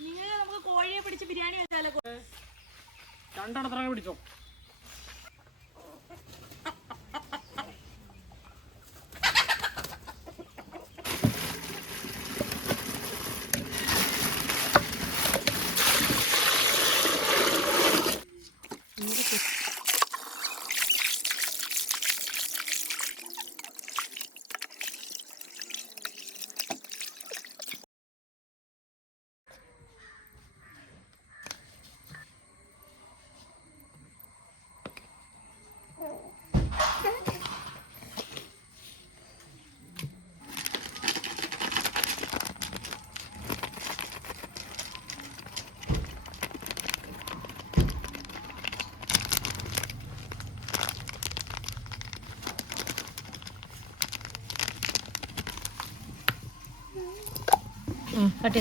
നിങ്ങൾ നമുക്ക് കോഴിയെ പിടിച്ച് ബിരിയാണി വെച്ചാലോ? രണ്ടെണ്ണത്ര പിടിച്ചോ. കട്ട്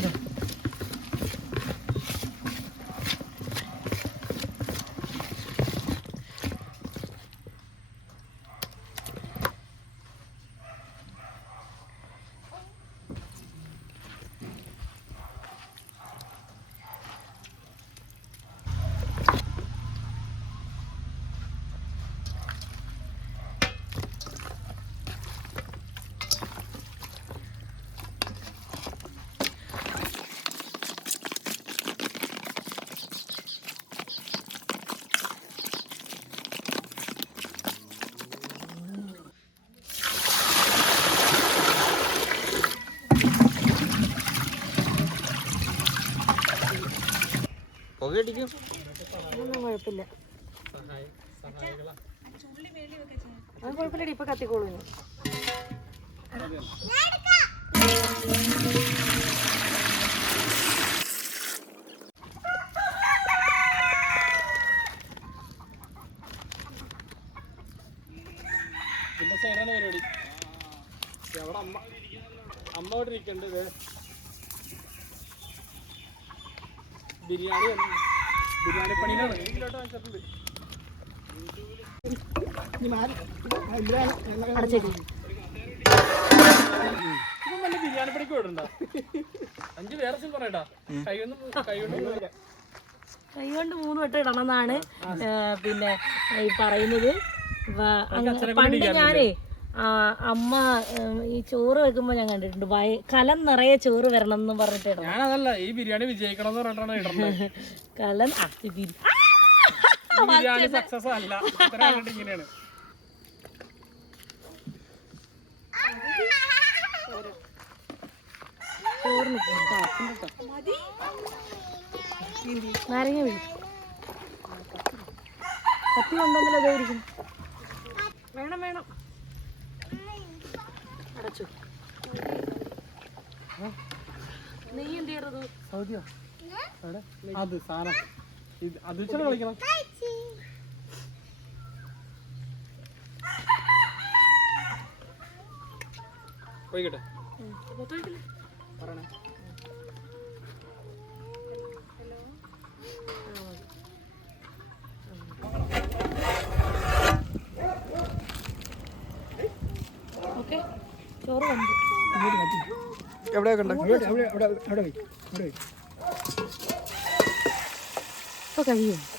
അതൊന്നും കുഴപ്പമില്ല. അത് ഇപ്പൊ കത്തിക്കോളൂ ബിരിയാണി പണിക്ക് വിടണ്ട അഞ്ച് വേറെ സിം പറയട്ടാ കൈയൊന്നും കൈകൊണ്ട് കൈ കൊണ്ട് മൂന്ന് വട്ടം ഇടണമെന്നാണ് പിന്നെ ഈ പറയുന്നത്. പണ്ട് ഞാനേ അമ്മ ഈ ചോറ് വെക്കുമ്പോ ഞാൻ കണ്ടിട്ടുണ്ട്. ഭയ കലം നിറയെ ചോറ് വരണം എന്ന് പറഞ്ഞിട്ട് ഞാനതല്ല ഈ ബിരിയാണി വിജയിക്കണം എന്ന് പറഞ്ഞിട്ടാണ് കലം ആ, ബിരിയാണി സക്സസ് അല്ല. ഇത്ര കണ്ടിട്ട് ഇങ്ങനെയാണ്. നാരങ്ങ വീഴും. കത്തി കൊണ്ടുവന്നല്ലോ ഇതായിരിക്കും വേണം വേണം. അടച്ചു. നെയ്യ് എന്ത് ചെയ്യறது സൗദിയോ? അത് സാധനം. ഇത് ഉണ്ടാക്കി എവിടെ കളിക്കണം. പോയിക്കട്ടെ. പറയണേ. പോയി ചോറ് വന്നു. എവിടെയൊക്കെ ഉണ്ട് ഇപ്പൊ കഴിയും ഇളക്കല്ലേ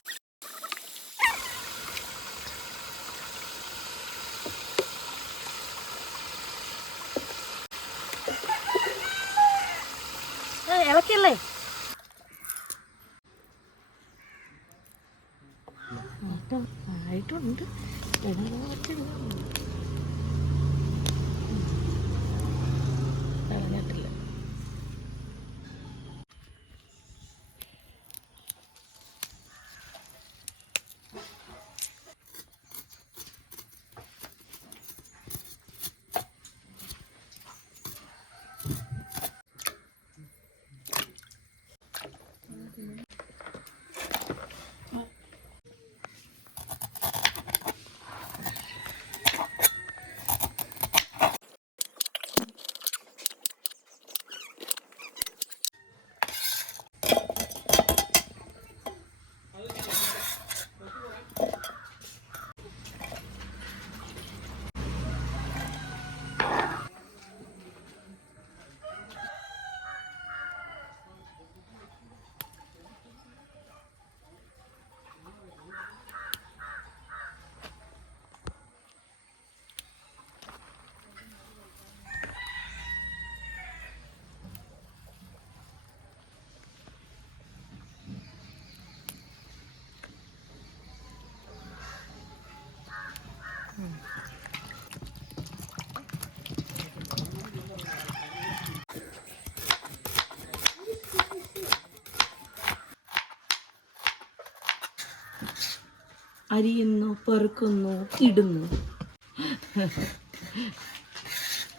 അരിയുന്നു പെറുക്കുന്നു ഇടുന്നു.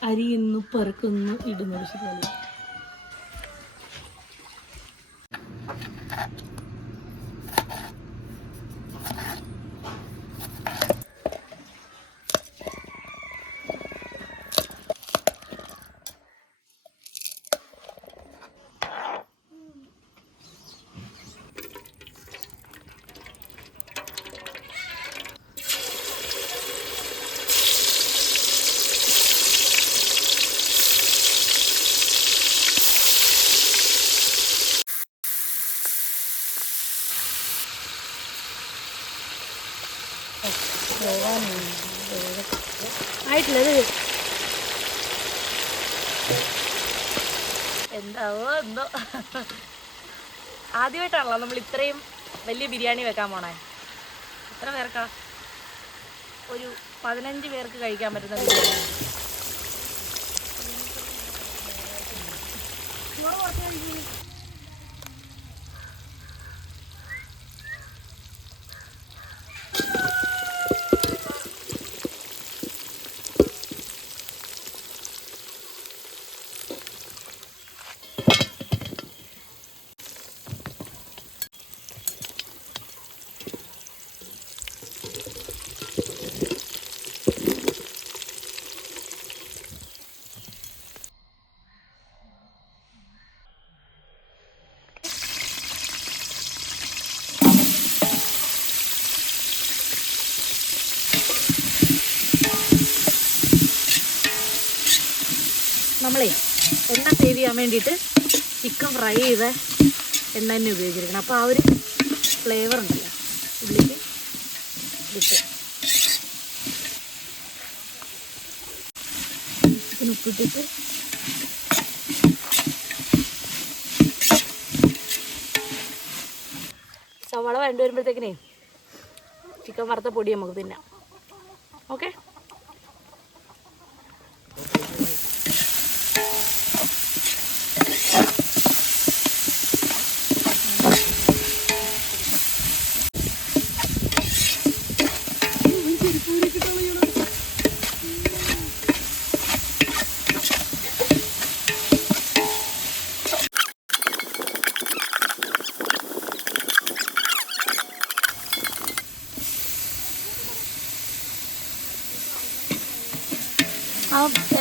അരിയുന്നു പെറുക്കുന്നു ഇടുന്നു. വിശുദ്ധ ആയിട്ടില്ല ഇത് എന്താവോ എന്തോ. ആദ്യമായിട്ടാണല്ലോ നമ്മൾ ഇത്രയും വലിയ ബിരിയാണി വെക്കാൻ പോണേ. എത്ര പേർക്കാ? ഒരു പതിനഞ്ച് പേർക്ക് കഴിക്കാൻ പറ്റുന്ന ബിരിയാണി. നമ്മളേ എണ്ണ സേവ് ചെയ്യാൻ വേണ്ടിയിട്ട് ചിക്കൻ ഫ്രൈ ചെയ്ത എണ്ണ തന്നെ ഉപയോഗിച്ചിരിക്കണം. അപ്പോൾ ആ ഒരു ഫ്ലേവർ ഉണ്ടല്ലോ. ഉള്ളിക്ക് ഇട്ട്. ചിക്കൻ ഉപ്പിട്ടിട്ട് സവാള വേണ്ടി വരുമ്പോഴത്തേക്കിനേ ചിക്കൻ വറുത്ത പൊടി നമുക്ക് തിന്നാം. ഓക്കെ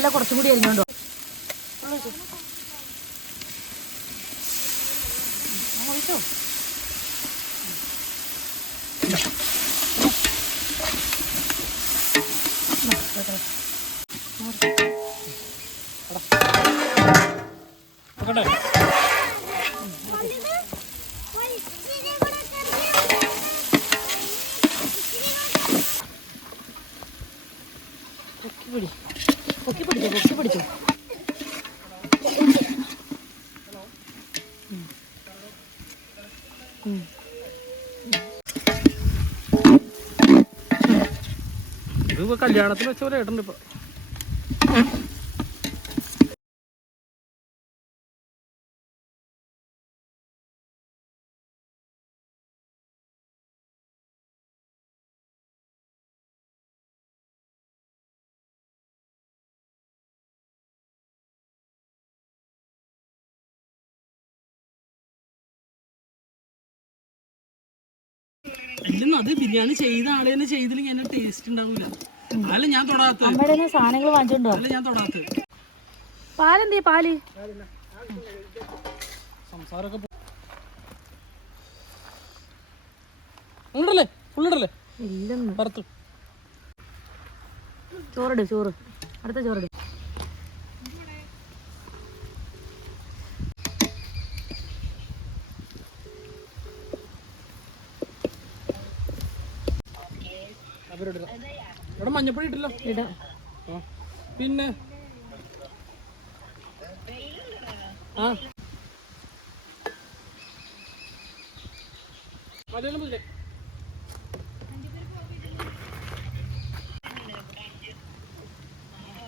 ഇല കുറച്ചും കൂടി അരിഞ്ഞോണ്ടോ ഒഴിച്ചോ നോക്കട്ടെ പൊക്കി പിടി പൊക്കി പിടിച്ചോ പൊക്കി പിടിച്ചോ ഉം. ഉം. ഇത് കല്യാണത്തിന് വെച്ച പോലെ ഏട്ടുണ്ട് ഇപ്പൊ. അല്ലെന്ന് ബിരിയാണി ചെയ്ത ആളെ തന്നെ ചെയ്തില്ലെങ്കിൽ എന്നെ ടേസ്റ്റ് ഉണ്ടാവില്ല അമ്മയുടെ സാധനങ്ങൾ വാങ്ങിച്ചോണ്ടോ പാലെന്തേ പാൽ? ഉണ്ടല്ലേ? ഫുള്ളിടല്ലേ ഇല്ലെന്ന്. പുറത്ത് ചോറിട് ചോറ്. അടുത്ത ചോറിട്. അവരോട് ഇവിടെ മഞ്ഞപ്പൊടി ഇട്ടില്ലോ. ഇടാം. പിന്നെ? ആ. മലയാളം മുതലേ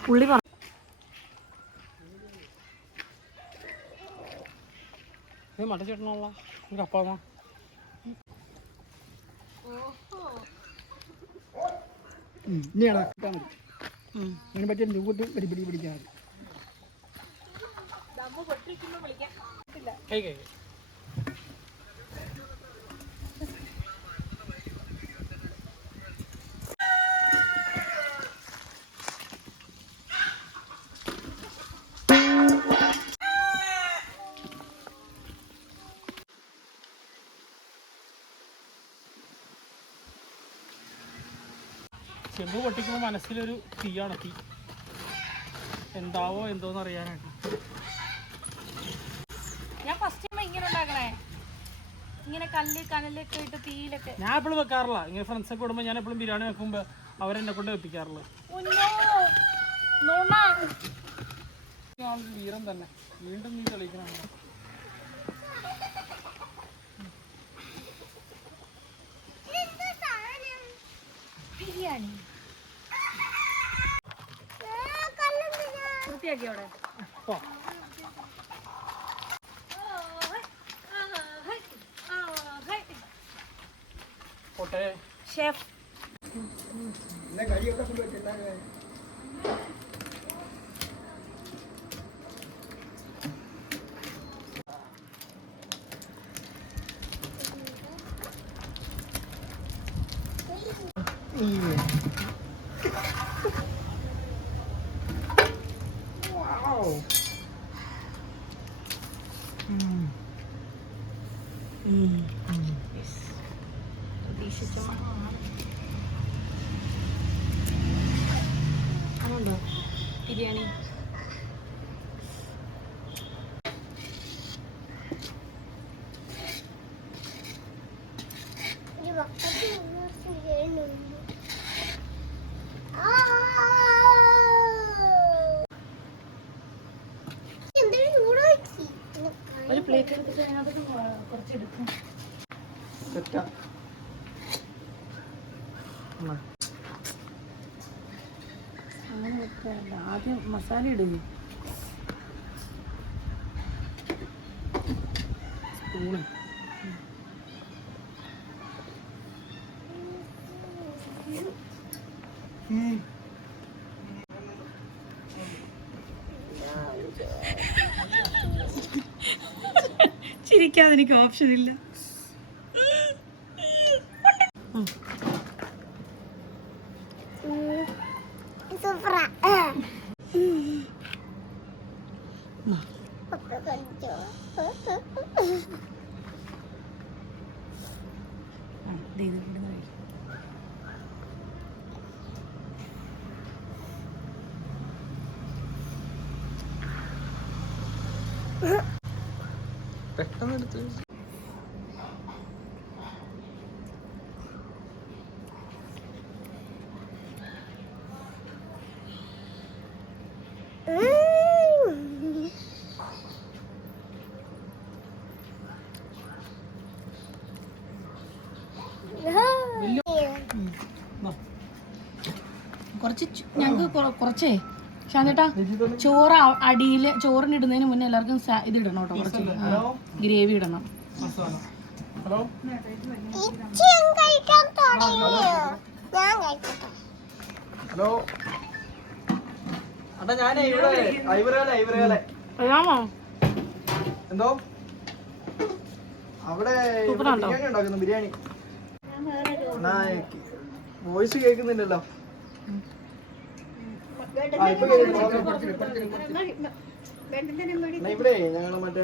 ഉള്ളി പറ മട്ട ചേട്ടനുള്ള ഒരു അപ്പാമാ ഇനി ഇളക്കാൻ മതി അതിനെ പറ്റിയ ലൂട്ട് ഒരു പിടി പിടിക്കാൻ മതി ചെമ്പ് പൊട്ടിക്കുമ്പോൾ മനസ്സിലൊരു തീയാണ് തീ. എന്താവോ എന്തോന്ന് അറിയാനായിട്ട്. ഞാൻ ഫസ്റ്റ് ടൈം ഇങ്ങനെ ഉണ്ടാക്കണേ. ഇങ്ങനെ കല്ല് കനലൊക്കെ ഇട്ട് തീയിലൊക്കെ. ഞാൻ എപ്പോഴും വെക്കാറില്ല. ഇങ്ങനെ ഫ്രണ്ട്സ് ഒക്കെ ഇടുമ്പോൾ ഞാൻ എപ്പോഴും ബിരിയാണി വെക്കുമ്പോൾ അവരെന്നെ കൊണ്ട്. ആളൊരു വീരം തന്നെ. വീണ്ടും നീ തെളിയിക്കണം ബിരിയാണി. വൃത്തിയാക്കി അവിടെ. ഷെഫ്. എന്നാ അങ്ങനെ ആദ്യം മസാല ഇടുന്നു സ്പൂണ്. ചിരിക്കാതെ എനിക്ക് ഓപ്ഷൻ ഇല്ല കുറച്ച് ചു- കുറച്ച് ഞങ്ങൾക്ക് കുറച്ചേ ശാന്തേട്ടാ ചോറ് അടിയിൽ ചോറിനിടുന്നതിന് മുന്നേ എല്ലാവർക്കും ഇത് ഇടണം കേട്ടോ കുറച്ച്. ഗ്രേവി ഇടണം. ഹലോ എന്തോ? അവിടെ? ബിരിയാണി ഉണ്ടാക്കുന്നു ബിരിയാണി. വോയിസ് കേൾക്കുന്നില്ലല്ലോ ആ, ഇപ്പൊ കേൾക്കുന്നു. എന്നാ ഇവിടെ മറ്റേ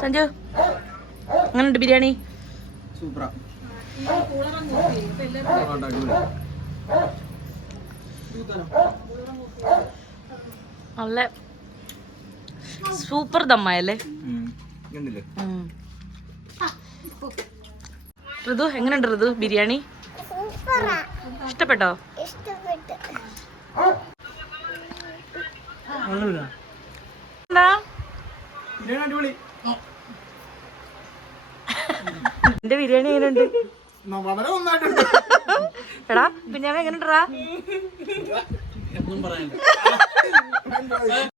സഞ്ജു അങ്ങനെയുണ്ട് ബിരിയാണി? സൂപ്പറാ. നല്ല സൂപ്പർ ദമ്മായല്ലേ. ഋതു എങ്ങനെയുണ്ട് ഋതു ബിരിയാണി? ഇഷ്ടപ്പെട്ടോ? എന്റെ ബിരിയാണി എങ്ങനെയുണ്ട്? ന- വളരെ നന്നായിട്ടുണ്ട്. എടാ പിന്നെ എങ്ങനെയുണ്ടാ ഒന്നും പറയാനില്ല